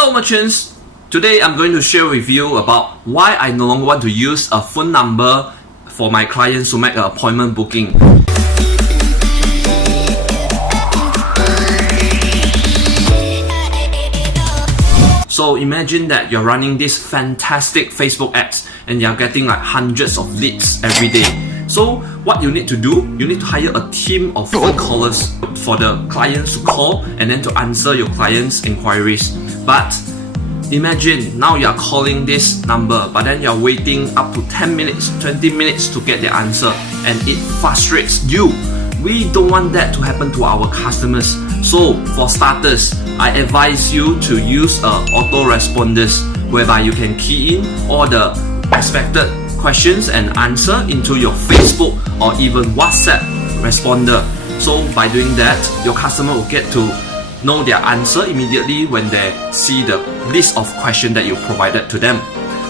Hello merchants! Today I'm going to share with you about why I no longer want to use a phone number for my clients to make an appointment booking. So imagine that you're running this fantastic Facebook ads and you're getting like hundreds of leads every day. So what you need to do, you need to hire a team of phone callers for the clients to call and then to answer your clients' inquiries. But imagine now you're calling this number, but then you're waiting up to 10 minutes, 20 minutes to get the answer, and it frustrates you. We don't want that to happen to our customers. So for starters, I advise you to use autoresponders whereby you can key in all the expected questions and answer into your Facebook or even WhatsApp responder. So by doing that, your customer will get to know their answer immediately when they see the list of questions that you provided to them.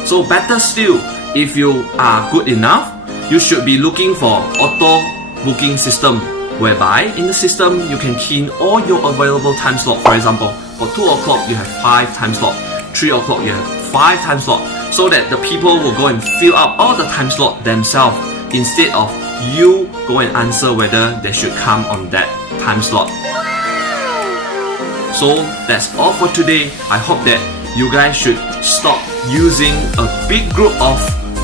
So better still, if you are good enough, you should be looking for auto booking system whereby in the system you can key in all your available time slot. For example, for 2 o'clock you have 5 time slot, 3 o'clock you have 5 time slot, so that the people will go and fill up all the time slot themselves instead of you go and answer whether they should come on that time slot. So that's all for today. I hope that you guys should stop using a big group of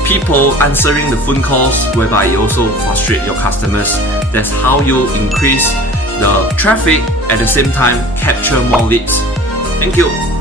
people answering the phone calls whereby you also frustrate your customers. That's how you increase the traffic, at the same time capture more leads. Thank you.